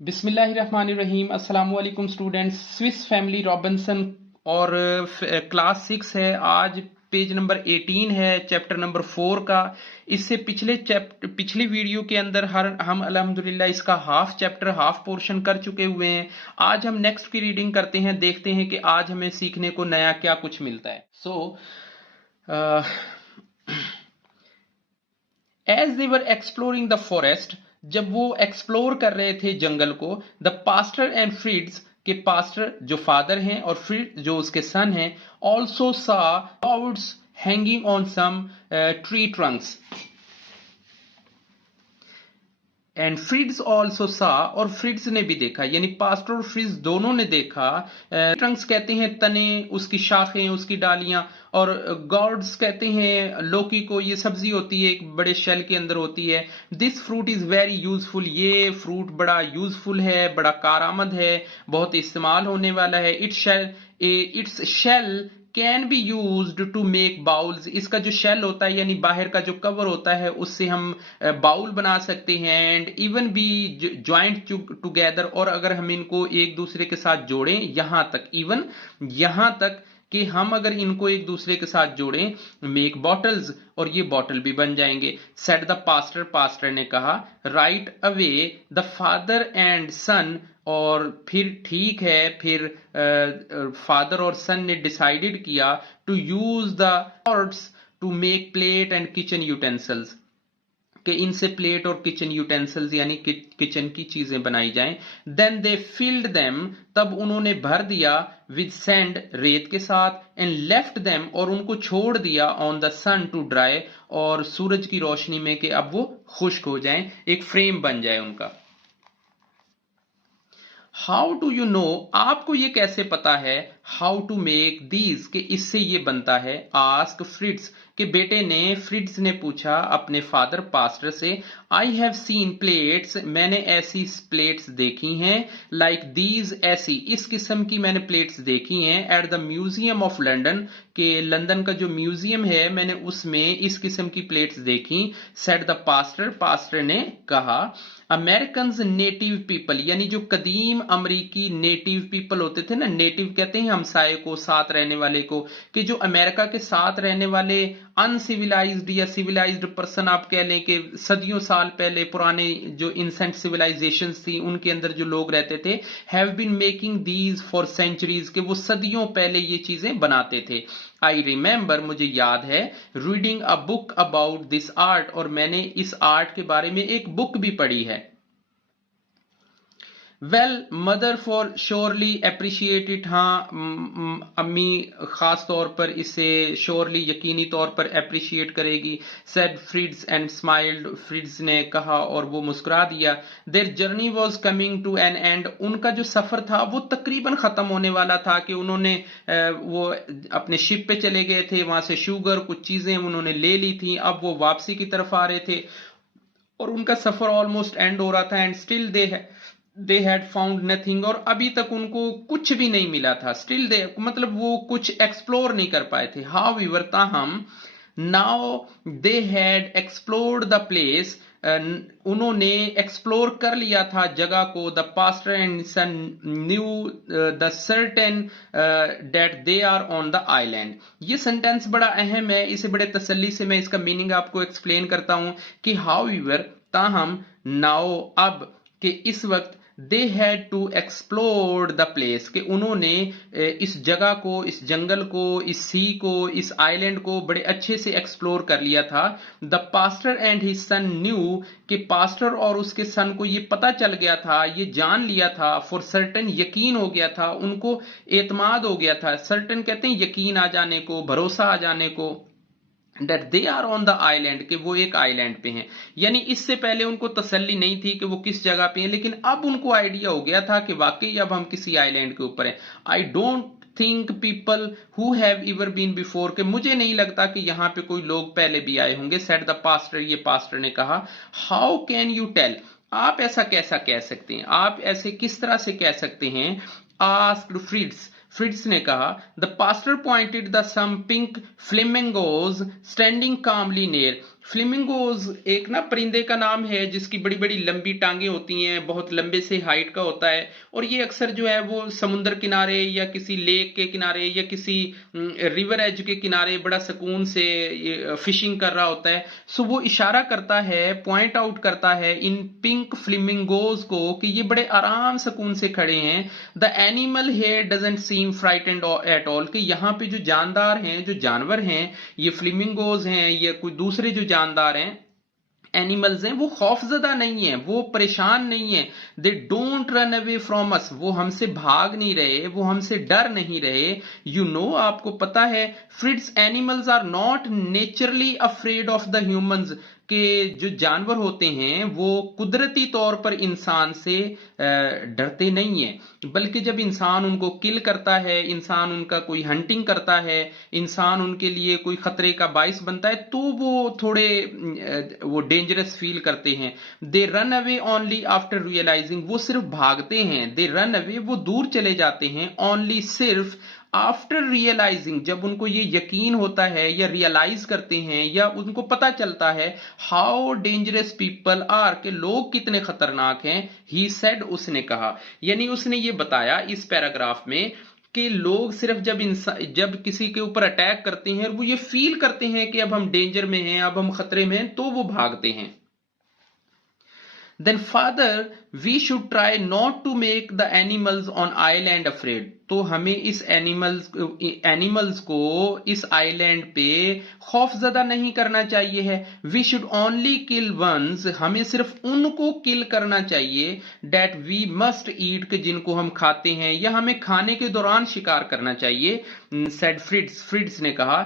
बिस्मिल्लाहिर्रहमानिर्रहीम। अस्सलाम वालेकुम स्टूडेंट्स। स्विस फैमिली रॉबिन्सन और क्लास 6 है। आज पेज नंबर 18 है, चैप्टर नंबर 4 का। इससे पिछली वीडियो के अंदर हम अल्हम्दुलिल्लाह इसका हाफ चैप्टर, हाफ पोर्शन कर चुके हुए हैं। आज हम नेक्स्ट की रीडिंग करते हैं, देखते हैं कि आज हमें सीखने को नया क्या कुछ मिलता है। As they were exploring the forest, जब वो एक्सप्लोर कर रहे थे जंगल को, द पास्टर एंड फ्रिड्स, के पास्टर जो फादर हैं और फ्रिड जो उसके सन हैं, also saw clouds hanging on some tree trunks and Fritz also saw, और फ्रिड्स ने भी देखा, यानी पास्टर और फ्रिड्स दोनों ने देखा। ट्रंक्स कहते हैं तने, उसकी शाखें, उसकी डालियां, और गॉड्स कहते हैं लौकी को। ये सब्जी होती है, एक बड़े शेल के अंदर होती है। This fruit is very useful, ये फ्रूट बड़ा यूजफुल है, बड़ा कारआमद है, बहुत इस्तेमाल होने वाला है। Its shell can be used to make bowls, इसका जो शेल होता है यानी बाहर का जो कवर होता है, उससे हम बाउल बना सकते हैं। And even be joint together, और अगर हम इनको एक दूसरे के साथ जोड़ें, यहां तक कि हम अगर इनको एक दूसरे के साथ जोड़ें, मेक बॉटल्स, और ये बॉटल भी बन जाएंगे। सेड द पास्टर ने कहा। Right away the father and son, और फिर ठीक है, फिर फादर और सन ने डिसाइडेड किया to use the pots to make plate and kitchen utensils, कि इनसे प्लेट और किचन यूटेंसिल्स यानी किचन की चीजें बनाई जाएं। देन दे फिल्ड देम, तब उन्होंने भर दिया, विद सैंड, रेत के साथ, एंड लेफ्ट देम, और उनको छोड़ दिया, on the sun to dry, और सूरज की रोशनी में कि अब वो खुश्क हो जाएं, एक फ्रेम बन जाए उनका। हाउ डू यू नो, आपको ये कैसे पता है, हाउ टू मेक दीज, के इससे ये बनता है। आस्क फ्रिड्स, के बेटे ने, फ्रिड्स ने पूछा अपने फादर पास्टर से। आई हैव सीन प्लेट्स, मैंने ऐसी प्लेट्स देखी हैं, लाइक दीज, ऐसी इस किस्म की मैंने प्लेट्स देखी हैं, at the museum of London, के लंदन का जो म्यूजियम है, मैंने उसमें इस किस्म की प्लेट्स देखी। सेड द पास्टर ने कहा। अमेरिकन नेटिव पीपल, यानी जो कदीम अमरीकी नेटिव पीपल होते थे ना, नेटिव कहते हैं हमसाये को, साथ रहने वाले को, कि जो अमेरिका के साथ रहने वाले अनसिविलाइज्ड या सिविलाइज्ड पर्सन आप कह लें, कि सदियों साल पहले पुराने जो इंसेंट सिविलाइजेशन थी उनके अंदर जो लोग रहते थे, have been making these for centuries, के वो सदियों पहले ये चीजें बनाते थे। आई रिमेंबर, मुझे याद है, reading a book about this art, और मैंने इस आर्ट के बारे में एक बुक भी पढ़ी है। Well mother for surely appreciate it, हाँ अम्मी खास तौर पर इसे श्योरली यकीनी तौर पर अप्रिशिएट करेगी। Said Fritz and smiled, Fritz ने कहा और वो मुस्कुरा दिया। Their journey was coming to an end, उनका जो सफर था वो तकरीबन खत्म होने वाला था, कि उन्होंने वो अपने शिप पे चले गए थे, वहां से शुगर कुछ चीजें उन्होंने ले ली थी, अब वो वापसी की तरफ आ रहे थे, और उनका सफर ऑलमोस्ट एंड हो रहा था। And still they had found nothing, और अभी तक उनको कुछ भी नहीं मिला था। स्टिल दे मतलब वो कुछ एक्सप्लोर नहीं कर पाए थे। हाउ वीवर, ताहम, now they had explored the place, उन्होंने एक्सप्लोर कर लिया था जगह को। The pastor and son knew the certain date they are on the island. ये सेंटेंस बड़ा अहम है, इसे बड़े तसल्ली से मैं इसका मीनिंग आपको एक्सप्लेन करता हूं, कि हाउ वीवर, ताहम, नाउ, अब, कि इस वक्त, they had to explore the place, कि उन्होंने इस जगह को, इस जंगल को, इस सी को, इस आइलैंड को बड़े अच्छे से एक्सप्लोर कर लिया था। The pastor and his son new, कि पास्टर और उसके सन को ये पता चल गया था, ये जान लिया था। फॉर सर्टन, यकीन हो गया था उनको, एतमाद हो गया था। सर्टन कहते हैं यकीन आ जाने को, भरोसा आ जाने को। That they are on the island, कि वो एक आइलैंड पे हैं। यानी इससे पहले उनको तसल्ली नहीं थी कि वो किस जगह पे हैं, लेकिन अब उनको आइडिया हो गया था कि वाकई अब हम किसी आइलैंड के ऊपर हैं। I don't think people who have ever been before, के मुझे नहीं लगता कि यहां पे कोई लोग पहले भी आए होंगे। सेड द पास्टर, ये पास्टर ने कहा। हाउ कैन यू टेल, आप ऐसा कैसा कह सकते हैं, आप ऐसे किस तरह से कह सकते हैं। आस्क्ड फ्रिड्स, फ्रिड्स ने कहा। The pastor pointed the some pink flamingos standing calmly near, flamingos एक ना परिंदे का नाम है जिसकी बड़ी बड़ी लंबी टांगे होती हैं, बहुत लंबे से हाइट का होता है, और ये अक्सर जो है वो समुद्र किनारे या किसी लेक के किनारे या किसी रिवर एज के किनारे बड़ा सुकून से फिशिंग कर रहा होता है। सो वो इशारा करता है, पॉइंट आउट करता है इन पिंक फ्लेमिंगोज को कि ये बड़े आराम सुकून से खड़े हैं। The animal here doesn't seem frightened at all, कि यहाँ पे जो जानदार हैं, जो जानवर हैं, ये फ्लेमिंगोज हैं या कोई दूसरे जो जानदार हैं, एनिमल्स हैं, वो खौफजदा नहीं है, वो परेशान नहीं है। They don't run away from us, वो हमसे भाग नहीं रहे, वो हमसे डर नहीं रहे। यू नो, आपको पता है, Fritz animals are not naturally afraid of the humans, के जो जानवर होते हैं वो कुदरती तौर पर इंसान से डरते नहीं है, बल्कि जब इंसान उनको किल करता है, इंसान उनका कोई हंटिंग करता है, इंसान उनके लिए कोई खतरे का बाइस बनता है, तो वो थोड़े वो डेंजरस फील करते हैं। They run away only after realising, वो सिर्फ भागते हैं, दे रन अवे, वो दूर चले जाते हैं, ओनली सिर्फ आफ्टर रियलाइजिंग, जब उनको ये यकीन होता है या रियलाइज करते हैं या उनको पता चलता है हाउ डेंजरस पीपल आर, के लोग कितने खतरनाक हैं। ही सेड, उसने कहा, यानी उसने ये बताया इस पैराग्राफ में कि लोग सिर्फ जब किसी के ऊपर अटैक करते हैं और वो ये फील करते हैं कि अब हम डेंजर में हैं, अब हम खतरे में हैं, तो वो भागते हैं। Then father, we should try not to make the animals on island afraid. तो हमें इस एनिमल्स को इस आइलैंड पे खौफजदा नहीं करना चाहिए है। We should only kill once, हमें सिर्फ उनको किल करना चाहिए, डेट वी मस्ट ईट, के जिनको हम खाते हैं या हमें खाने के दौरान शिकार करना चाहिए। सेड फ्रिड्स ने कहा,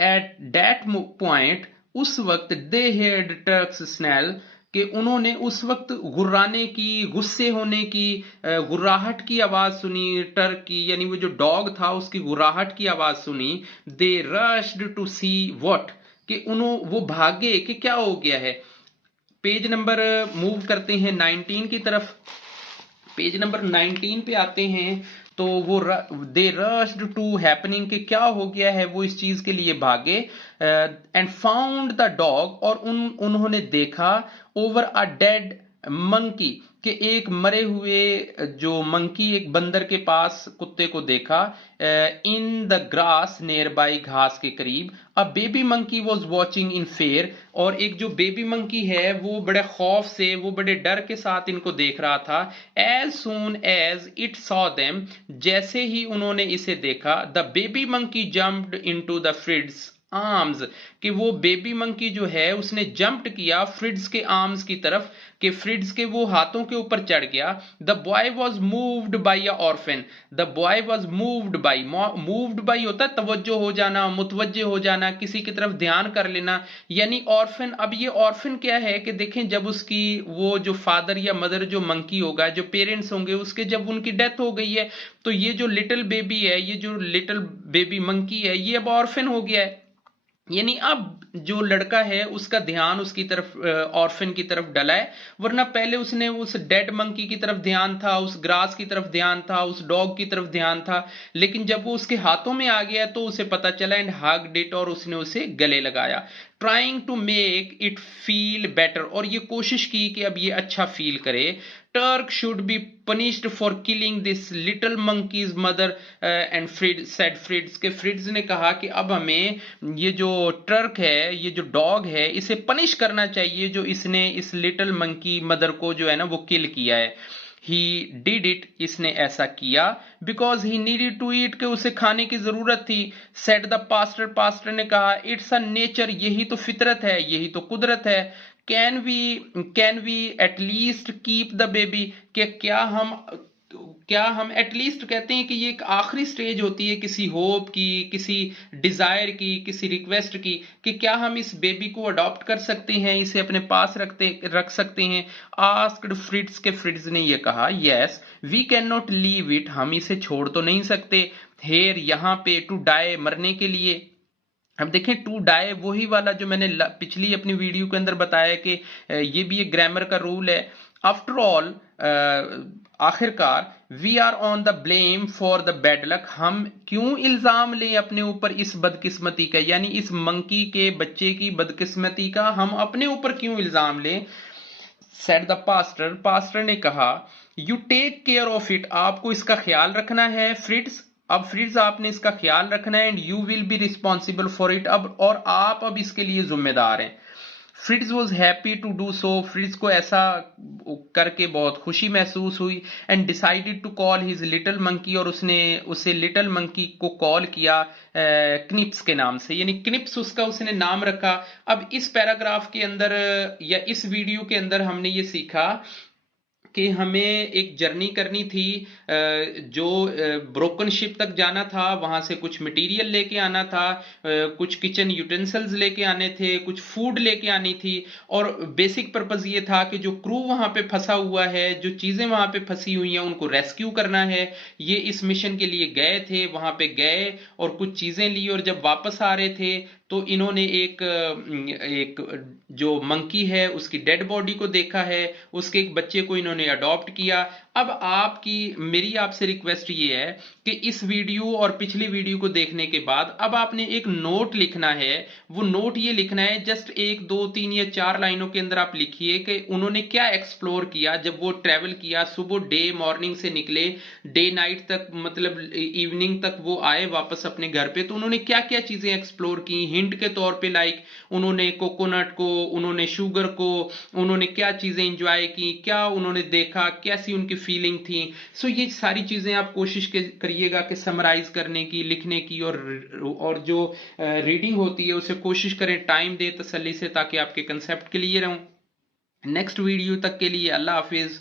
एट दैट पॉइंट, उस वक्त, दे हेard टर्क्स स्नेल, कि उन्होंने उस वक्त गुर्राने की, गुस्से होने की, गुर्राहट की आवाज सुनी, टर्क की, यानी वो जो डॉग था उसकी गुर्राहट की आवाज सुनी। They rushed to see what, कि वो भागे कि क्या हो गया है। पेज नंबर मूव करते हैं 19 की तरफ, पेज नंबर 19 पे आते हैं, तो वो दे रश्ड टू हैपनिंग, कि क्या हो गया है, वो इस चीज के लिए भागे। एंड फाउंड द डॉग, और उन्होंने देखा, ओवर अ डेड मंकी, कि एक मरे हुए जो मंकी, एक बंदर के पास कुत्ते को देखा। In the grass, near by, घास के करीब। A baby monkey was watching in fair, और एक जो बेबी मंकी है वो बड़े खौफ से, वो बड़े डर के साथ इनको देख रहा था। As soon as it saw them, जैसे ही उन्होंने इसे देखा, the baby monkey jumped into the Fritz arms, कि वो बेबी मंकी जो है उसने जंप्ड किया फ्रिड्स के आर्म्स की तरफ, कि फ्रिड्स के वो हाथों के ऊपर चढ़ गया। The boy was moved by a orphan, the boy was moved by, moved by होता है तवज्जो हो जाना, मुतवज्जे हो जाना, किसी की तरफ ध्यान कर लेना, यानी ऑर्फन। अब ये ऑर्फन क्या है कि देखें, जब उसकी वो जो फादर या मदर जो मंकी होगा, जो पेरेंट्स होंगे उसके, जब उनकी डेथ हो गई है, तो ये जो लिटिल बेबी है, ये जो लिटिल बेबी मंकी है, ये अब ऑर्फन हो गया है। यानी अब जो लड़का है उसका ध्यान उसकी तरफ, ऑर्फन की तरफ डला है, वरना पहले उसने उस डेड मंकी की तरफ ध्यान था, उस ग्रास की तरफ ध्यान था, उस डॉग की तरफ ध्यान था। लेकिन जब वो उसके हाथों में आ गया तो उसे पता चला, एंड हग्ड इट, और उसने उसे गले लगाया। Trying to make it feel better, और ये कोशिश की कि अब ये अच्छा फील करे। Turk should be punished for killing this little monkey's mother and Fritz, के फ्रिड्स ने कहा कि अब हमें ये जो टर्क है, ये जो डॉग है, इसे पनिश करना चाहिए जो इसने इस लिटिल मंकी मदर को जो है ना वो किल किया है। ही डिड इट, इसने ऐसा किया, because he needed to eat, के उसे खाने की जरूरत थी। सेड द पास्टर ने कहा, इट्स अ नेचर, यही तो फितरत है, यही तो कुदरत है। Can we at least keep the baby, कि क्या हम एटलीस्ट, कहते हैं कि ये एक आखिरी स्टेज होती है किसी होप की, किसी डिजायर की, किसी रिक्वेस्ट की, कि क्या हम इस बेबी को अडॉप्ट कर सकते हैं, इसे अपने पास रख सकते हैं। आस्क्ड फ्रिड्स, के फ्रिड्स ने ये कहा, yes we can not leave it, हम इसे छोड़ तो नहीं सकते, हेयर, यहाँ पे, टू डाई, मरने के लिए। अब देखें, टू डाई वही वाला जो मैंने पिछली अपनी वीडियो के अंदर बताया कि ये भी एक ग्रामर का रूल है। आफ्टर ऑल, आखिरकार, we are on the blame for the bad luck, हम क्यों इल्जाम लें अपने ऊपर इस बदकिस्मती का, यानी इस मंकी के बच्चे की बदकिस्मती का हम अपने ऊपर क्यों इल्जाम लें। सेड द पास्टर, पास्टर ने कहा, you take care of it, आपको इसका ख्याल रखना है फ्रिट्स, अब फ्रिट्स आपने इसका ख्याल रखना है, and you will be responsible for it, अब और आप अब इसके लिए जिम्मेदार हैं। Fritz was happy to do so, Fritz को ऐसा करके बहुत खुशी महसूस हुई, and decided to call his little monkey, और उसने उसे लिटिल मंकी को कॉल किया क्निप्स के नाम से, यानी क्निप्स उसका उसने नाम रखा। अब इस पैराग्राफ के अंदर या इस वीडियो के अंदर हमने ये सीखा कि हमें एक जर्नी करनी थी, जो ब्रोकन शिप तक जाना था, वहां से कुछ मटेरियल लेके आना था, कुछ किचन यूटेंसिल्स लेके आने थे, कुछ फूड लेके आनी थी, और बेसिक पर्पस ये था कि जो क्रू वहां पे फंसा हुआ है, जो चीजें वहां पे फंसी हुई हैं, उनको रेस्क्यू करना है। ये इस मिशन के लिए गए थे, वहां पे गए और कुछ चीजें ली, और जब वापस आ रहे थे तो इन्होंने एक जो मंकी है उसकी डेड बॉडी को देखा है, उसके एक बच्चे को इन्होंने अडॉप्ट किया। अब मेरी आपसे रिक्वेस्ट ये है कि इस वीडियो और पिछली वीडियो को देखने के बाद अब आपने एक नोट लिखना है। वो नोट ये लिखना है, जस्ट 1 2 3 या 4 लाइनों के अंदर आप लिखिए कि उन्होंने क्या एक्सप्लोर किया जब वो ट्रेवल किया, सुबह डे मॉर्निंग से निकले, डे नाइट तक, मतलब इवनिंग तक वो आए वापस अपने घर पे, तो उन्होंने क्या क्या चीजें एक्सप्लोर की। हिंट के तौर पे लाइक उन्होंने कोकोनट को, उन्होंने शुगर को, उन्होंने क्या चीजें एंजॉय की, क्या उन्होंने देखा, कैसी उनकी फीलिंग थी। सो ये सारी चीजें आप कोशिश करिएगा कि समराइज करने की, लिखने की, और जो रीडिंग होती है उसे कोशिश करें टाइम दे तसल्ली से, ताकि आपके कंसेप्ट क्लियर हों। नेक्स्ट वीडियो तक के लिए अल्लाह हाफिज।